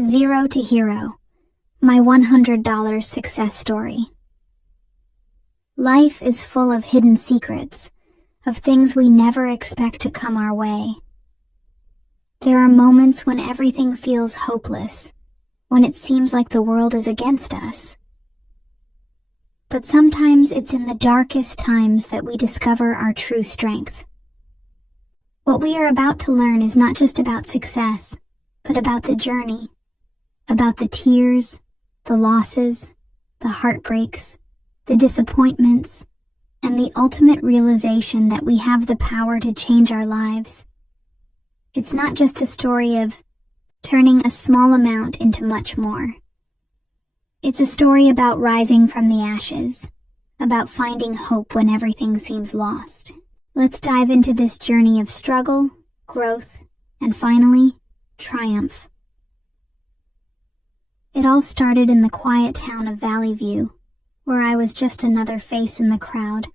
Zero to Hero, my $100 success story. Life is full of hidden secrets, of things we never expect to come our way. There are moments when everything feels hopeless, when it seems like the world is against us. But sometimes it's in the darkest times that we discover our true strength. What we are about to learn is not just about success, but about the journey, about the tears, the losses, the heartbreaks, the disappointments, and the ultimate realization that we have the power to change our lives. It's not just a story of turning a small amount into much more. It's a story about rising from the ashes, about finding hope when everything seems lost. Let's dive into this journey of struggle, growth, and finally, triumph. It all started in the quiet town of Valley View, where I was just another face in the crowd.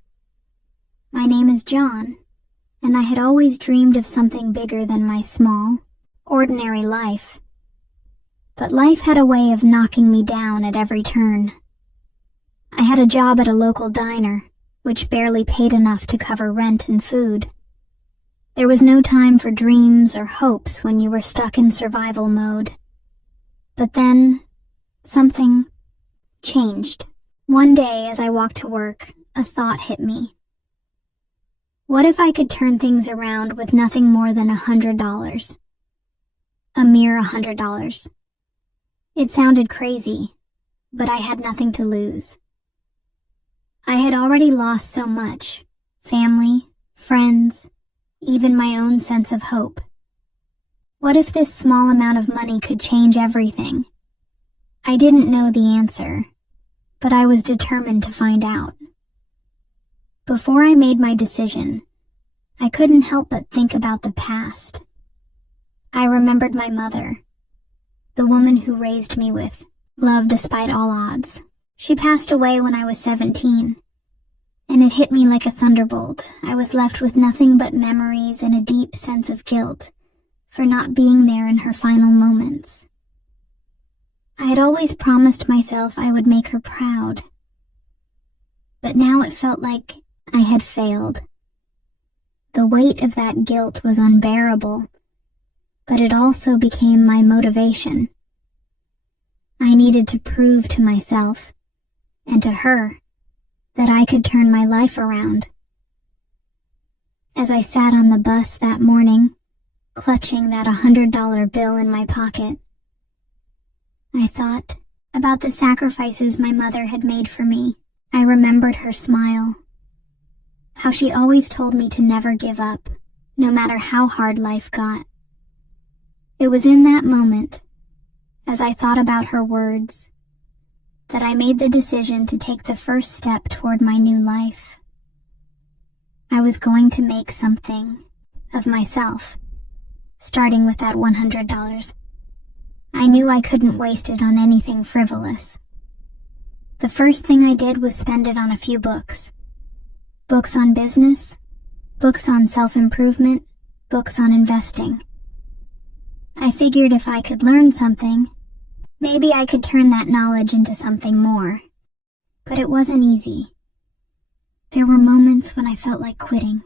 My name is John, and I had always dreamed of something bigger than my small, ordinary life. But life had a way of knocking me down at every turn. I had a job at a local diner, which barely paid enough to cover rent and food. There was no time for dreams or hopes when you were stuck in survival mode. But then, something changed. One day, as I walked to work, a thought hit me. What if I could turn things around with nothing more than $100? A mere $100. It sounded crazy, but I had nothing to lose. I had already lost so much: family, friends, even my own sense of hope. What if this small amount of money could change everything? I didn't know the answer, but I was determined to find out. Before I made my decision, I couldn't help but think about the past. I remembered my mother, the woman who raised me with love despite all odds. She passed away when I was 17, and it hit me like a thunderbolt. I was left with nothing but memories and a deep sense of guilt for not being there in her final moments. I had always promised myself I would make her proud, but now it felt like I had failed. The weight of that guilt was unbearable, but it also became my motivation. I needed to prove to myself, and to her, that I could turn my life around. As I sat on the bus that morning, clutching that $100 bill in my pocket, I thought about the sacrifices my mother had made for me. I remembered her smile, how she always told me to never give up, no matter how hard life got. It was in that moment, as I thought about her words, that I made the decision to take the first step toward my new life. I was going to make something of myself, starting with that $100. I knew I couldn't waste it on anything frivolous. The first thing I did was spend it on a few books. Books on business, books on self-improvement, books on investing. I figured if I could learn something, maybe I could turn that knowledge into something more. But it wasn't easy. There were moments when I felt like quitting.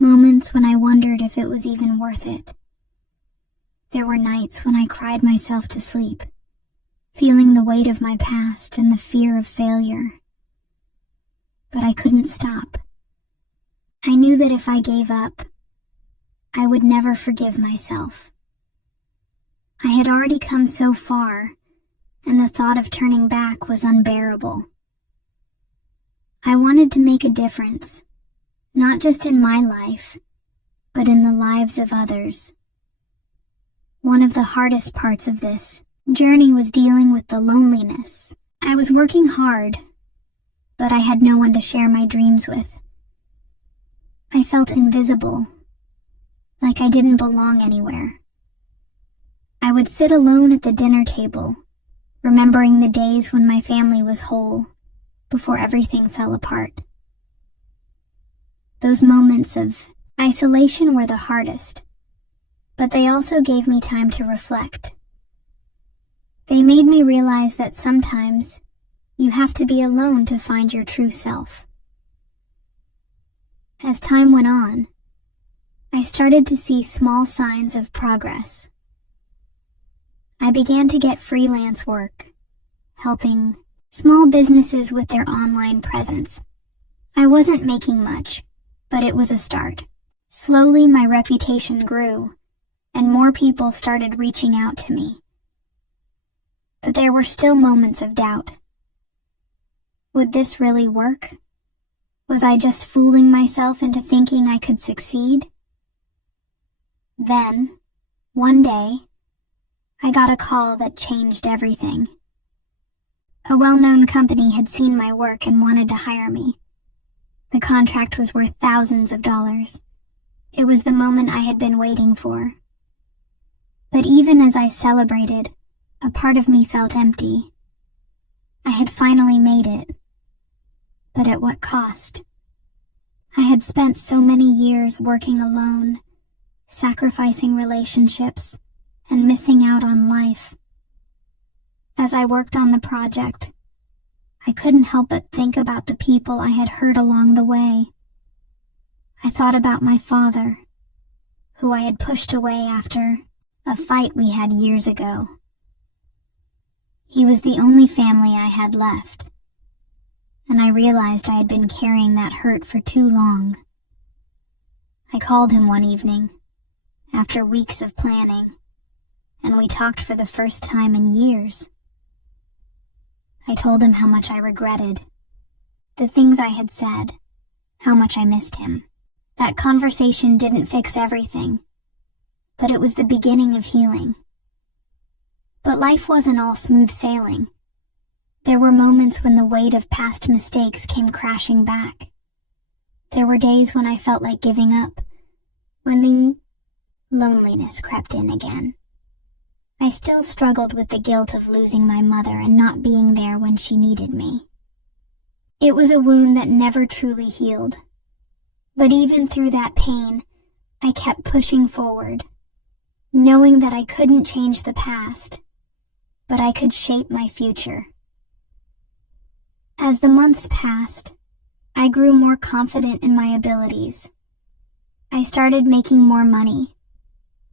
Moments when I wondered if it was even worth it. There were nights when I cried myself to sleep, feeling the weight of my past and the fear of failure. But I couldn't stop. I knew that if I gave up, I would never forgive myself. I had already come so far, and the thought of turning back was unbearable. I wanted to make a difference, not just in my life, but in the lives of others. One of the hardest parts of this journey was dealing with the loneliness. I was working hard, but I had no one to share my dreams with. I felt invisible, like I didn't belong anywhere. I would sit alone at the dinner table, remembering the days when my family was whole, before everything fell apart. Those moments of isolation were the hardest, but they also gave me time to reflect. They made me realize that sometimes you have to be alone to find your true self. As time went on, I started to see small signs of progress. I began to get freelance work, helping small businesses with their online presence. I wasn't making much, but it was a start. Slowly, my reputation grew, and more people started reaching out to me. But there were still moments of doubt. Would this really work? Was I just fooling myself into thinking I could succeed? Then, one day, I got a call that changed everything. A well-known company had seen my work and wanted to hire me. The contract was worth thousands of dollars. It was the moment I had been waiting for. But even as I celebrated, a part of me felt empty. I had finally made it. But at what cost? I had spent so many years working alone, sacrificing relationships, and missing out on life. As I worked on the project, I couldn't help but think about the people I had hurt along the way. I thought about my father, who I had pushed away after a fight we had years ago. He was the only family I had left, and I realized I had been carrying that hurt for too long. I called him one evening, after weeks of planning, and we talked for the first time in years. I told him how much I regretted, the things I had said, how much I missed him. That conversation didn't fix everything, but it was the beginning of healing. But life wasn't all smooth sailing. There were moments when the weight of past mistakes came crashing back. There were days when I felt like giving up, when the loneliness crept in again. I still struggled with the guilt of losing my mother and not being there when she needed me. It was a wound that never truly healed. But even through that pain, I kept pushing forward, knowing that I couldn't change the past, but I could shape my future. As the months passed, I grew more confident in my abilities. I started making more money,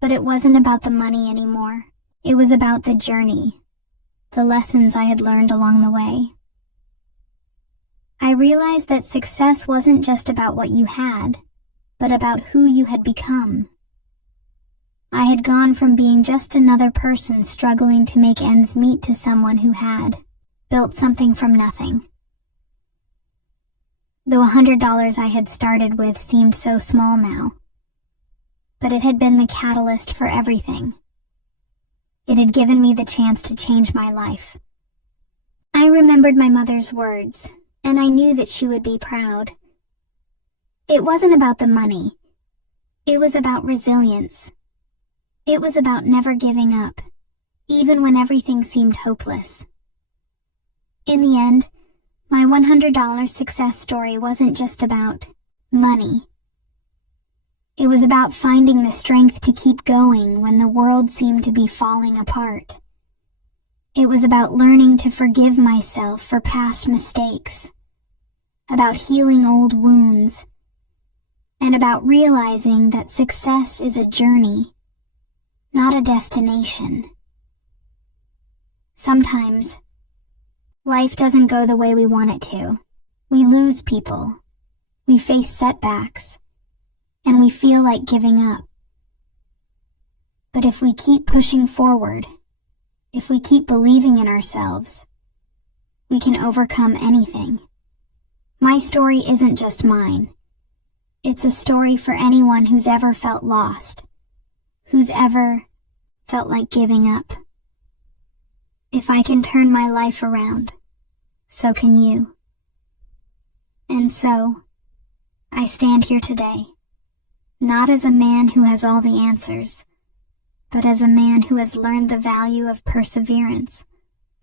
but it wasn't about the money anymore. It was about the journey, the lessons I had learned along the way. I realized that success wasn't just about what you had, but about who you had become. I had gone from being just another person struggling to make ends meet to someone who had built something from nothing. Though $100 I had started with seemed so small now, but it had been the catalyst for everything. It had given me the chance to change my life. I remembered my mother's words, and I knew that she would be proud. It wasn't about the money. It was about resilience. It was about never giving up, even when everything seemed hopeless. In the end, my $100 success story wasn't just about money. It was about finding the strength to keep going when the world seemed to be falling apart. It was about learning to forgive myself for past mistakes, about healing old wounds, and about realizing that success is a journey, not a destination. Sometimes, life doesn't go the way we want it to. We lose people, we face setbacks, and we feel like giving up. But if we keep pushing forward, if we keep believing in ourselves, we can overcome anything. My story isn't just mine. It's a story for anyone who's ever felt lost, who's ever felt like giving up. If I can turn my life around, so can you. And so, I stand here today, not as a man who has all the answers, but as a man who has learned the value of perseverance,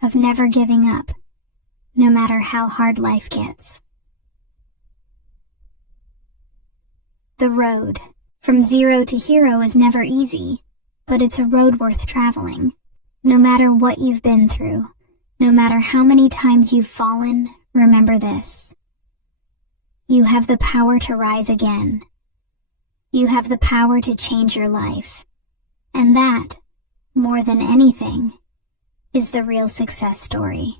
of never giving up, no matter how hard life gets. The road from zero to hero is never easy, but it's a road worth traveling. No matter what you've been through, no matter how many times you've fallen, remember this. You have the power to rise again. You have the power to change your life. And that, more than anything, is the real success story.